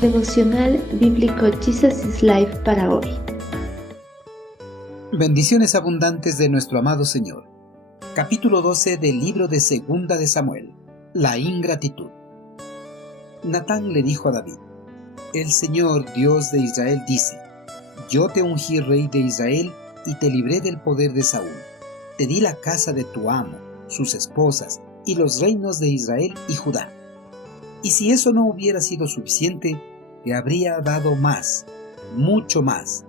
Devocional Bíblico Jesus is Life para hoy. Bendiciones abundantes de nuestro amado Señor. Capítulo 12 del libro de Segunda de Samuel. La ingratitud. Natán le dijo a David: El Señor, Dios de Israel, dice: Yo te ungí rey de Israel y te libré del poder de Saúl. Te di la casa de tu amo, sus esposas y los reinos de Israel y Judá. Y si eso no hubiera sido suficiente, te habría dado más, mucho más.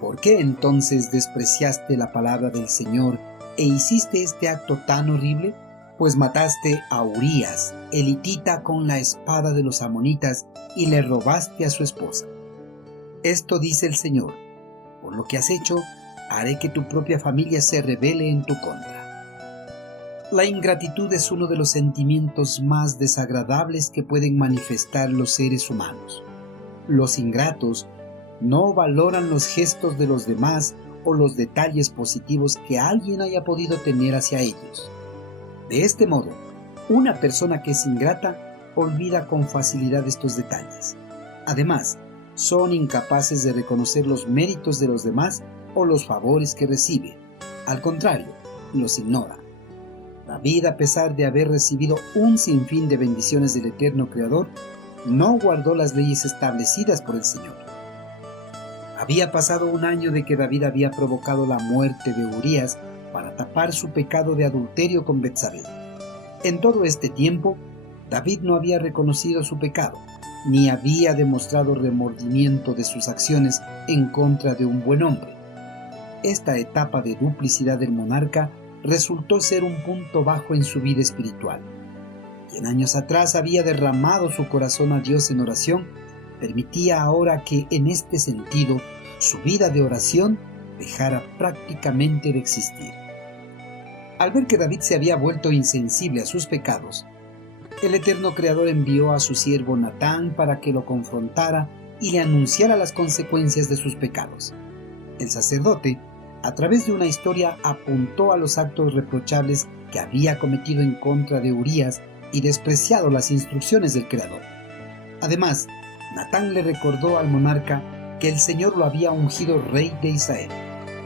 ¿Por qué entonces despreciaste la palabra del Señor e hiciste este acto tan horrible? Pues mataste a Urías, el hitita, con la espada de los amonitas y le robaste a su esposa. Esto dice el Señor: por lo que has hecho, haré que tu propia familia se rebele en tu contra. La ingratitud es uno de los sentimientos más desagradables que pueden manifestar los seres humanos. Los ingratos no valoran los gestos de los demás o los detalles positivos que alguien haya podido tener hacia ellos. De este modo, una persona que es ingrata olvida con facilidad estos detalles. Además, son incapaces de reconocer los méritos de los demás o los favores que recibe. Al contrario, los ignora. David, a pesar de haber recibido un sinfín de bendiciones del eterno Creador, no guardó las leyes establecidas por el Señor. Había pasado un año de que David había provocado la muerte de Urías para tapar su pecado de adulterio con Betsabé. En todo este tiempo, David no había reconocido su pecado, ni había demostrado remordimiento de sus acciones en contra de un buen hombre. Esta etapa de duplicidad del monarca resultó ser un punto bajo en su vida espiritual. Quien años atrás había derramado su corazón a Dios en oración, permitía ahora que, en este sentido, su vida de oración dejara prácticamente de existir. Al ver que David se había vuelto insensible a sus pecados, el eterno Creador envió a su siervo Natán para que lo confrontara y le anunciara las consecuencias de sus pecados. El sacerdote, a través de una historia, apuntó a los actos reprochables que había cometido en contra de Urías y despreciado las instrucciones del Creador. Además, Natán le recordó al monarca que el Señor lo había ungido rey de Israel,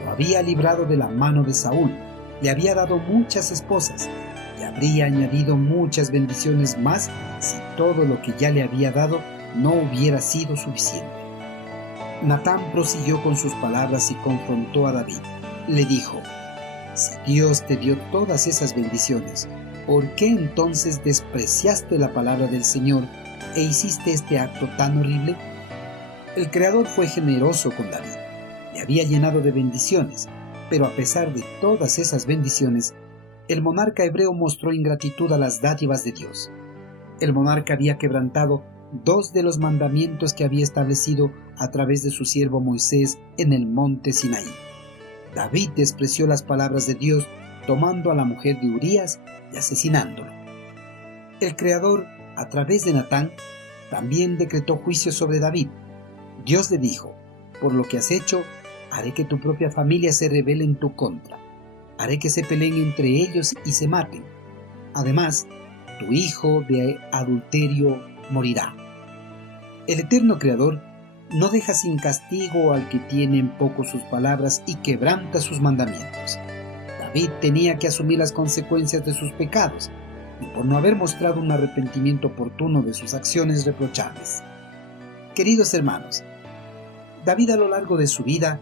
lo había librado de la mano de Saúl, le había dado muchas esposas y habría añadido muchas bendiciones más si todo lo que ya le había dado no hubiera sido suficiente. Natán prosiguió con sus palabras y confrontó a David. Le dijo: si Dios te dio todas esas bendiciones, ¿por qué entonces despreciaste la palabra del Señor e hiciste este acto tan horrible? El Creador fue generoso con David, le había llenado de bendiciones, pero a pesar de todas esas bendiciones, el monarca hebreo mostró ingratitud a las dádivas de Dios. El monarca había quebrantado 2 de los mandamientos que había establecido a través de su siervo Moisés en el monte Sinaí. David despreció las palabras de Dios, tomando a la mujer de Urías y asesinándolo. El Creador, a través de Natán, también decretó juicio sobre David. Dios le dijo: por lo que has hecho, haré que tu propia familia se rebele en tu contra. Haré que se peleen entre ellos y se maten. Además, tu hijo de adulterio morirá. El eterno Creador no deja sin castigo al que tiene en poco sus palabras y quebranta sus mandamientos. David tenía que asumir las consecuencias de sus pecados y por no haber mostrado un arrepentimiento oportuno de sus acciones reprochables. Queridos hermanos, David a lo largo de su vida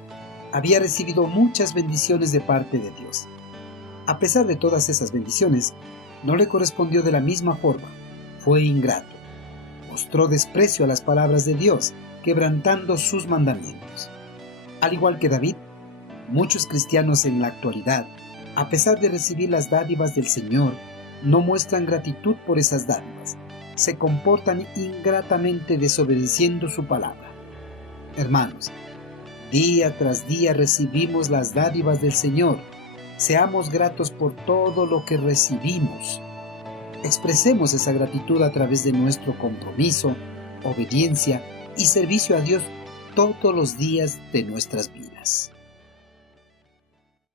había recibido muchas bendiciones de parte de Dios. A pesar de todas esas bendiciones, no le correspondió de la misma forma. Fue ingrato. Mostró desprecio a las palabras de Dios, quebrantando sus mandamientos. Al igual que David, muchos cristianos en la actualidad, a pesar de recibir las dádivas del Señor, no muestran gratitud por esas dádivas. Se comportan ingratamente desobedeciendo su palabra. Hermanos, día tras día recibimos las dádivas del Señor. Seamos gratos por todo lo que recibimos. Expresemos esa gratitud a través de nuestro compromiso, obediencia y servicio a Dios todos los días de nuestras vidas.